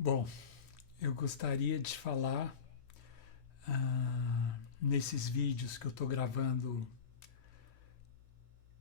Bom, eu gostaria de falar nesses vídeos que eu estou gravando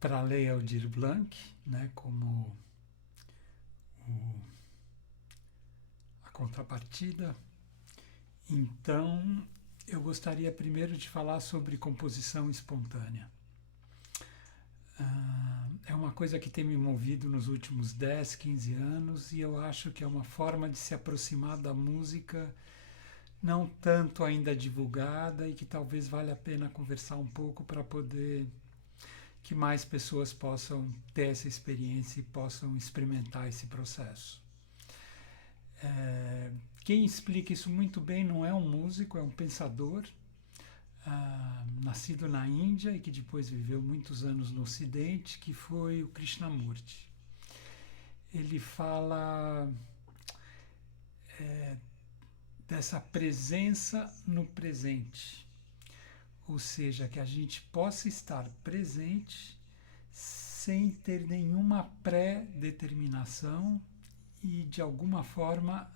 para a Lei Aldir Blanc, né, como a contrapartida. Então, eu gostaria primeiro de falar sobre composição espontânea. É uma coisa que tem me movido nos últimos 10, 15 anos e eu acho que é uma forma de se aproximar da música não tanto ainda divulgada e que talvez valha a pena conversar um pouco para poder que mais pessoas possam ter essa experiência e possam experimentar esse processo. Quem explica isso muito bem não é um músico, é um pensador, nascido na Índia e que depois viveu muitos anos no Ocidente, que foi o Krishnamurti. Ele fala dessa presença no presente, ou seja, que a gente possa estar presente sem ter nenhuma pré-determinação e de alguma forma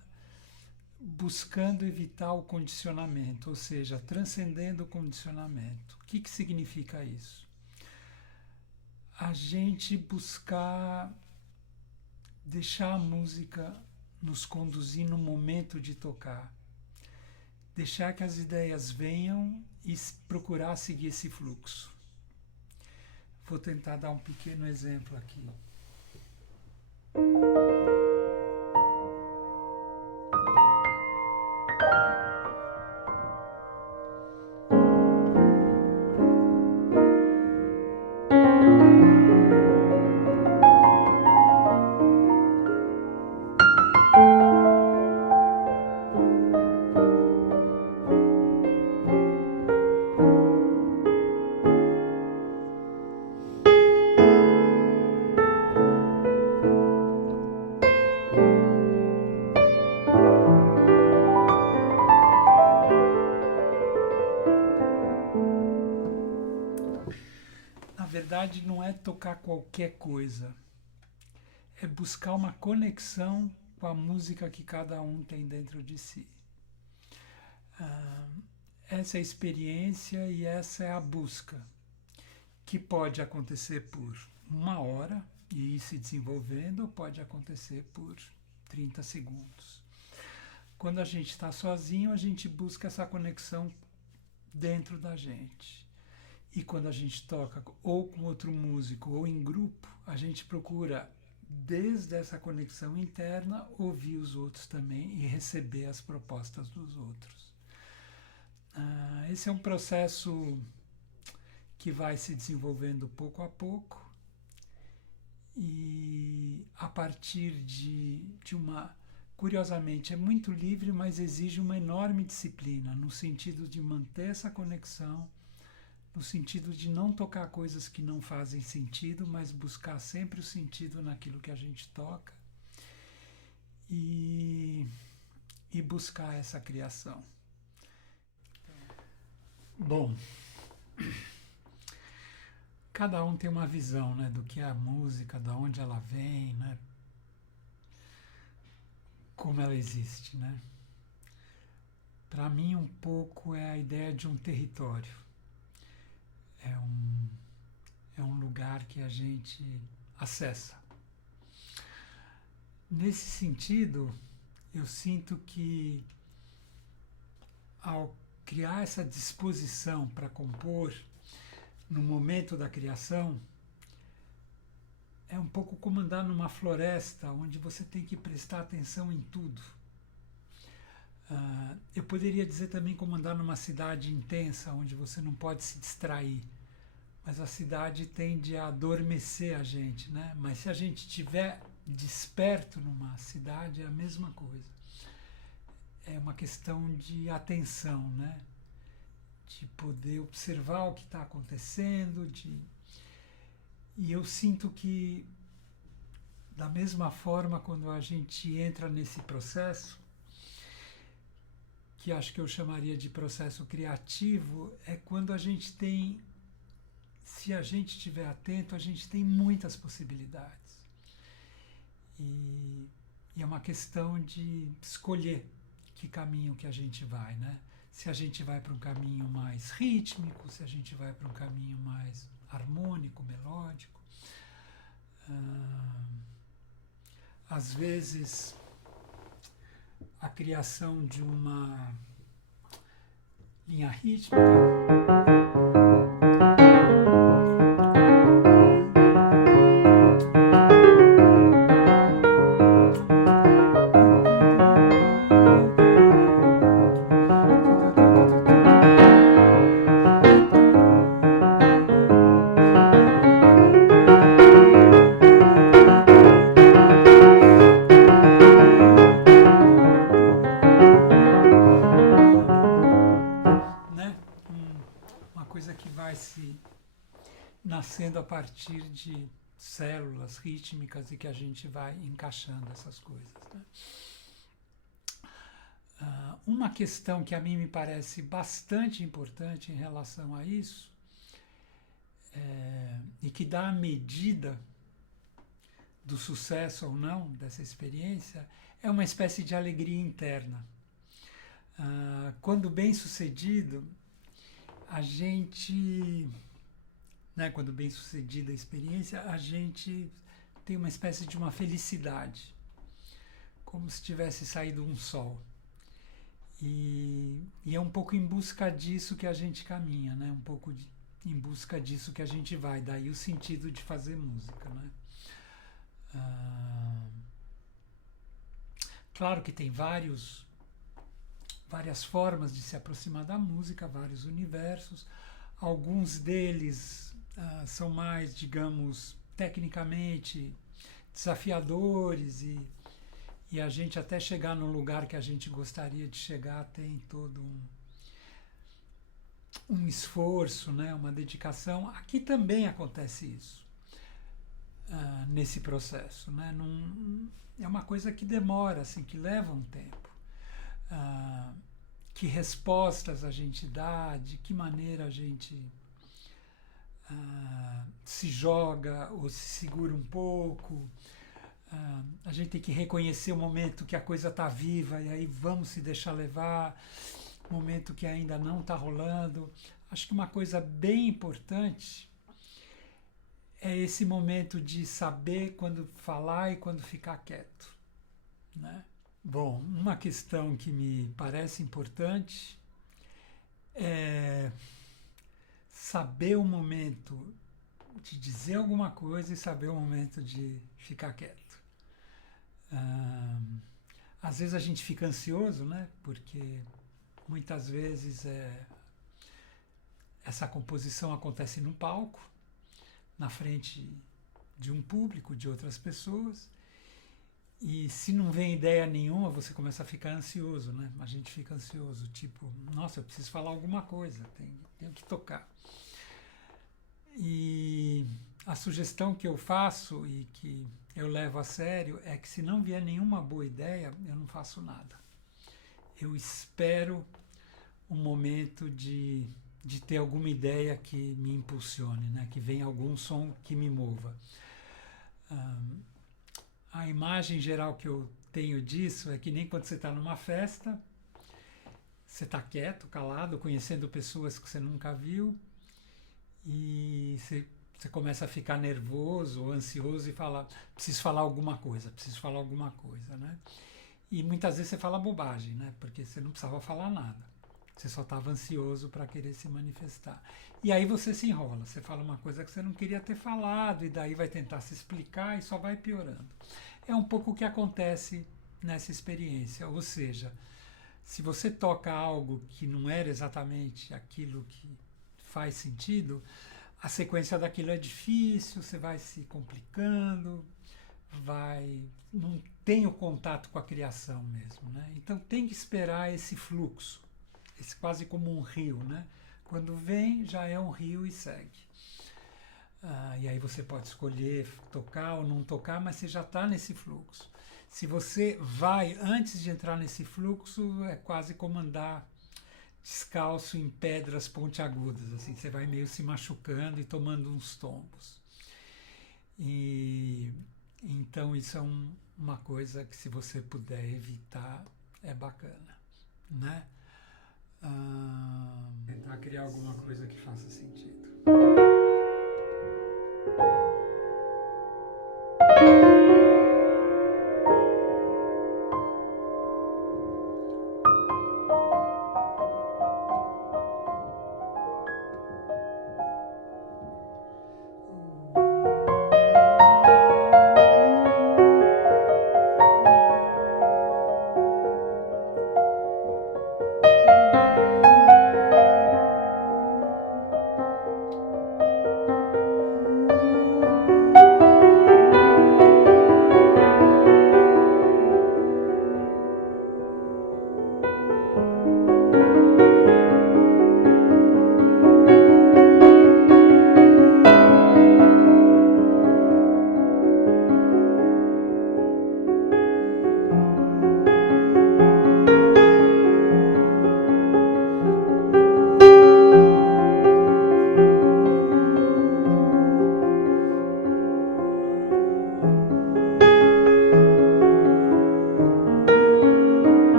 buscando evitar o condicionamento, ou seja, transcendendo o condicionamento. O que significa isso? A gente buscar deixar a música nos conduzir no momento de tocar, deixar que as ideias venham e procurar seguir esse fluxo. Vou tentar dar um pequeno exemplo aqui. Na verdade, não é tocar qualquer coisa, é buscar uma conexão com a música que cada um tem dentro de si. Essa é a experiência e essa é a busca, que pode acontecer por uma hora e ir se desenvolvendo, ou pode acontecer por 30 segundos. Quando a gente está sozinho, a gente busca essa conexão dentro da gente. E quando a gente toca ou com outro músico ou em grupo, a gente procura, desde essa conexão interna, ouvir os outros também e receber as propostas dos outros. Esse é um processo que vai se desenvolvendo pouco a pouco e a partir de uma... Curiosamente, é muito livre, mas exige uma enorme disciplina, no sentido de manter essa conexão, no sentido de não tocar coisas que não fazem sentido, mas buscar sempre o sentido naquilo que a gente toca e buscar essa criação. Bom, cada um tem uma visão, né, do que é a música, de onde ela vem, né, como ela existe, né. Para mim, um pouco é a ideia de um território. É um lugar que a gente acessa. Nesse sentido, eu sinto que ao criar essa disposição para compor no momento da criação, é um pouco como andar numa floresta onde você tem que prestar atenção em tudo. Eu poderia dizer também como andar numa cidade intensa, onde você não pode se distrair. Mas a cidade tende a adormecer a gente, né? Mas se a gente estiver desperto numa cidade, é a mesma coisa. É uma questão de atenção, né? De poder observar o que está acontecendo, e eu sinto que, da mesma forma, quando a gente entra nesse processo, que acho que eu chamaria de processo criativo, é quando a gente tem, se a gente estiver atento, a gente tem muitas possibilidades. E E é uma questão de escolher que caminho que a gente vai, né? Se a gente vai para um caminho mais rítmico, se a gente vai para um caminho mais harmônico, melódico. Às vezes, a criação de uma linha rítmica nascendo a partir de células rítmicas e que a gente vai encaixando essas coisas. Né? Uma questão que a mim me parece bastante importante em relação a isso e que dá a medida do sucesso ou não dessa experiência é uma espécie de alegria interna. Quando bem sucedido, a gente... quando bem sucedida a experiência, a gente tem uma espécie de uma felicidade, como se tivesse saído um sol. E é um pouco em busca disso que a gente caminha, né? Um pouco em busca disso que a gente vai, daí o sentido de fazer música. Né? Claro que tem várias formas de se aproximar da música, vários universos, alguns deles são mais, digamos, tecnicamente desafiadores e a gente até chegar no lugar que a gente gostaria de chegar tem todo um esforço, né, uma dedicação. Aqui também acontece isso, nesse processo. Né? É uma coisa que demora, assim, que leva um tempo. Que respostas a gente dá, de que maneira a gente se joga ou se segura um pouco. A gente tem que reconhecer o momento que a coisa está viva e aí vamos se deixar levar, momento que ainda não está rolando. Acho que uma coisa bem importante é esse momento de saber quando falar e quando ficar quieto. Né? Bom, uma questão que me parece importante é saber o momento de dizer alguma coisa e saber o momento de ficar quieto. Às vezes a gente fica ansioso, né? Porque muitas vezes essa composição acontece num palco, na frente de um público, de outras pessoas, e se não vem ideia nenhuma, você começa a ficar ansioso, né? A gente fica ansioso, tipo, nossa, eu preciso falar alguma coisa, tenho que tocar. E a sugestão que eu faço e que eu levo a sério é que se não vier nenhuma boa ideia, eu não faço nada. Eu espero um momento de ter alguma ideia que me impulsione, né? Que venha algum som que me mova. A imagem geral que eu tenho disso é que nem quando você está numa festa, você está quieto, calado, conhecendo pessoas que você nunca viu, e você começa a ficar nervoso ou ansioso e fala, preciso falar alguma coisa, né? E muitas vezes você fala bobagem, né? Porque você não precisava falar nada. Você só estava ansioso para querer se manifestar. E aí você se enrola, você fala uma coisa que você não queria ter falado, e daí vai tentar se explicar e só vai piorando. É um pouco o que acontece nessa experiência. Ou seja, se você toca algo que não era exatamente aquilo que faz sentido, a sequência daquilo é difícil, você vai se complicando, não tem o contato com a criação mesmo. Né? Então tem que esperar esse fluxo, quase como um rio. Né? Quando vem, já é um rio e segue. E aí você pode escolher tocar ou não tocar, mas você já está nesse fluxo. Se você vai antes de entrar nesse fluxo, é quase como andar descalço em pedras pontiagudas, assim, você vai meio se machucando e tomando uns tombos. E então isso é uma coisa que, se você puder evitar, é bacana, né? Tentar criar alguma coisa que faça sentido.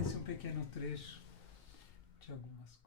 Esse é um pequeno trecho de algumas coisas.